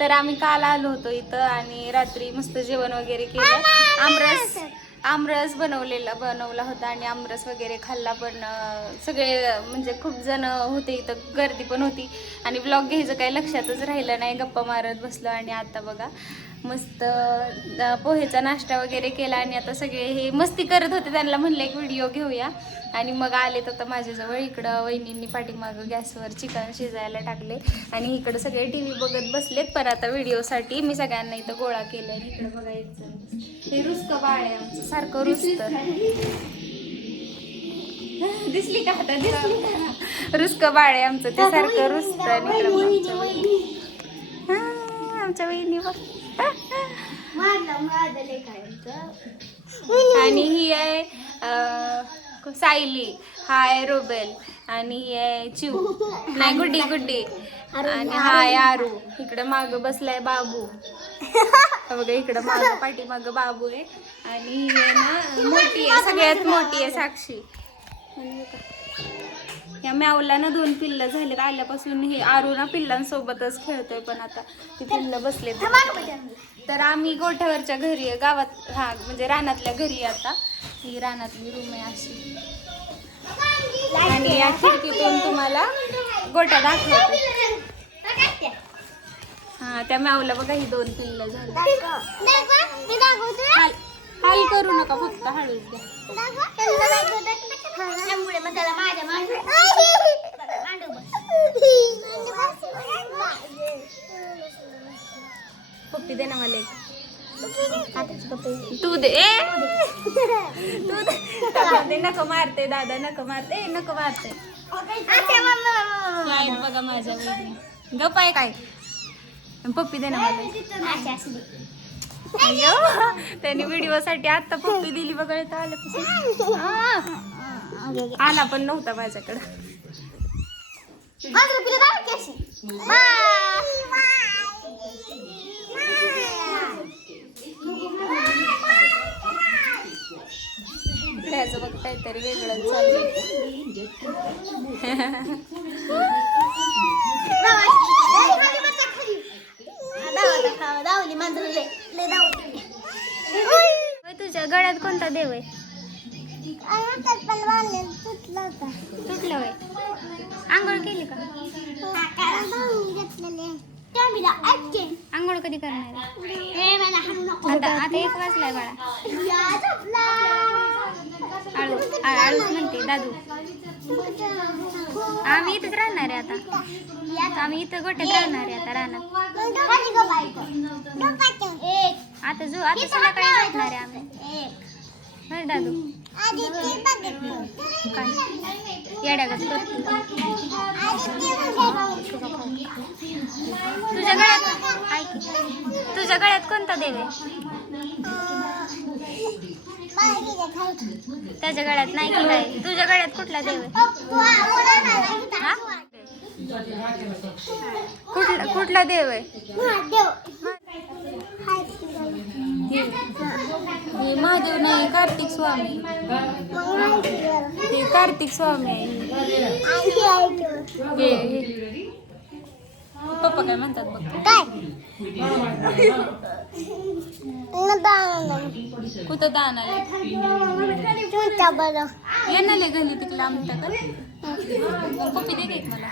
तर आम्ही काल आलो होतो इथं आणि रात्री मस्त जेवण वगैरे केलं. आमरस बनवला होता आणि आमरस वगैरे खाल्ला. पण सगळे म्हणजे खूप जण होते इथं, गर्दी पण होती आणि ब्लॉग घ्यायचं काही लक्षातच राहिलं नाही. गप्पा मारत बसलो आणि आता बघा मस्त पोहेचा नाश्ता वगैरे केला आणि आता सगळे हे मस्ती करत होते. त्यांना म्हणलं एक व्हिडिओ घेऊया आणि मग आलेत आता माझ्याजवळ. इकडं वहिनींनी पाठीमागं गॅसवर चिकन शिजायला टाकले आणि इकडं सगळे टी व्ही बघत बसलेत. पण आता व्हिडिओसाठी मी सगळ्यांना इथं गोळा केलं आणि इकडं बघायचं हे रुसकं बाळ आहे आमचं, सारखं रुसतं. दिसली का आता? दिसली का? रुसकं बाळ आहे आमचं, ते सारखं रुसतं. आणि आमच्या वहिनी बघ. आणि ही आहे सायली, हा आहे रोबेल आणि ही आहे चिऊ, नाही गुड्डी आणि हा आहे आरू. इकडं मागं बसलाय बाबू. बघा इकडं मागं पाठीमागं बाबू आहे आणि ही आहे ना मोठी आहे, सगळ्यात मोठी आहे साक्षी. या मॅवला ना 2 पिल्लं झालेत आल्यापासून. हे आरू ना पिल्लांसोबतच खेळतोय, पण आता ती पिल्लं बसलेत. तर आम्ही गोठ्यावरच्या घरी आहे, गावात म्हणजे रानातल्या घरी. आता ही रानातली रूम आहे अशी आणि या खिडकीतून तुम्हाला गोठा दाखवतो. हा त्या मॅवला बघा ही 2 पिल्लं झाली. हाल करू नका, फक्त हळूच द्या. पप्पी दे ना मला एक. तू दे. तू दे. नको मारते दादा, नको मारते, नको मारते. बघा माझ्या वहिनी गप आहे काय. पप्पी दे ना मला. अयो त्याने व्हिडिओसाठी आता पप्पी दिली बघा. आल्यापासून आला पण नव्हता माझ्याकडं. त्याचं बघ काहीतरी वेगळं चाललंय. तुझ्या गळ्यात कोणता देव आहे? तुटलं होय. आंघोळ केली का? आंघोळ कधी करणार? आता 1 वाजलाय बाळा. आळूच म्हणते दादू. आम्ही इथंच राहणार आहे आता. आम्ही इथं गोट्यात राहणार आहे आता रानात. आता संध्याकाळी झोपणार आहे आम्ही. बरं दादू काय येड्यागत करतो. तुझ्या गळ्यात कोणता देव आहे? त्याच्या गळ्यात नाही की काय? तुझ्या गळ्यात कुठला देव आहे? कुठला देव आहे? हे महादेव नाही, कार्तिक स्वामी. हे कार्तिक स्वामी आहे. पप्पा काय म्हणतात बघ. कुठं दान आले येणाले घाली तिकडे आमच्याकडे. पप्पी दे एक मला.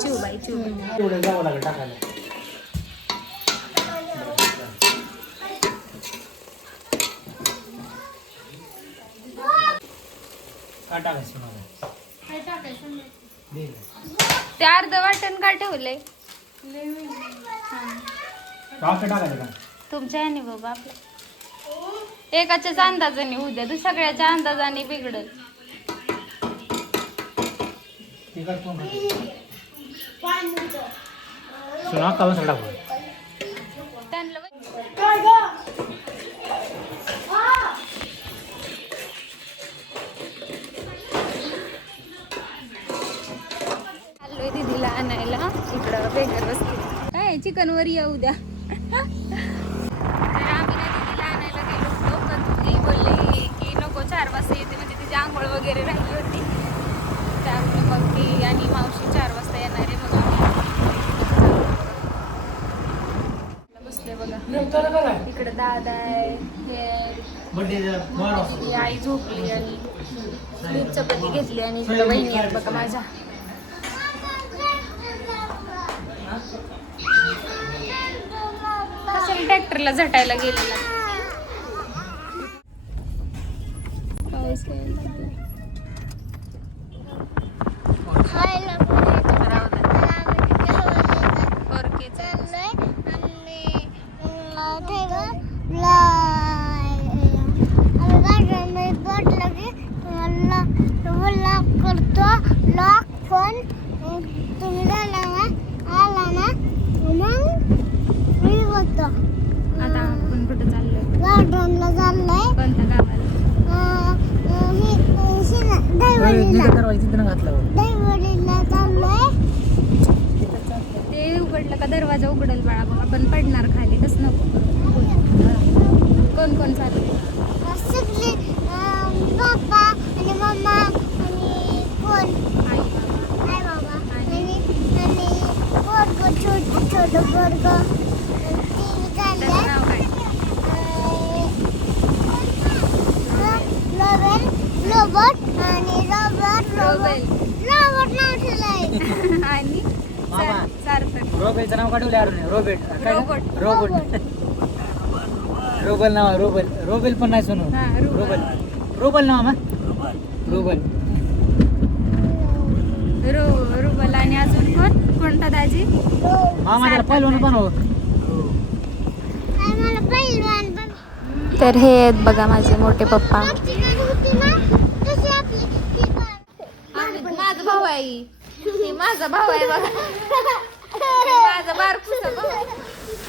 चिवबाई ते अर्ध वाटण का ठेवलंय तुमच्या ह्याने बाबा? आपल्या एकाच्याच अंदाजाने उद्या तू सगळ्याच्या अंदाजाने बिघडल. आलोय दीदीला आणायला इकडं बेगर बसते. काय चिकन वर या उद्या. तर आम्ही ना दीदीला आणायला गेलो होतो, पण ती बोलली की नको 4 वाजता येते, म्हणजे तिची आंघोळ वगैरे राहिली होती त्यामुळे मग ती आणि दादा आहे, हे आई झोपली आणि दूध चपाती घेतली आणि इकडं बहिणी आहेत बघा माझ्या. कशाला ट्रॅक्टरला झटायला गेलेला. आता आपण कुठं चाललोय? गार्डनला चाललोय. कोणत्या गावाला? दहिवडीला चाललोय. ते उघडलं का दरवाजा उघडल बाळा, मग आपण पडणार खाली. तसं नको करू. कोण कोण चाललंय? सगळे पप्पा आणि मम्मा आणि कोण आई आई बाबा आणि पोरग छोटं पोरग टीव्ही त्याचं चाललंय. नाव काय? रोबोट आणि रोबेल. रोबोट नाव ठेवलंय. आणि सार्थक. रोबेलचं नाव काढवलं अरुण. रोबेट काय रोबोट. रोबोट रोबल नाव आहे, रोबल. रोबेल पण नाही सोनू. हा, रुबल. रोबल रोबल नाव मा रोबल. रुबल. आणि अजून कोणता दाजी? मामा त्याला पहिलवान बनव. मला पहिलवान पण. तर हे आहेत बघा माझे मोठे पप्पा. माझा भाऊ आहे. माझा भाऊ आहे बघा. माझा बारकुसा भाऊ.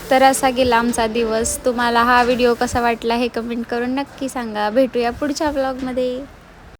तर असा गेला आमचा दिवस. तुम्हाला हा व्हिडिओ कसा वाटला हे कमेंट करून नक्की सांगा. भेटूया पुढच्या व्लॉगमध्ये.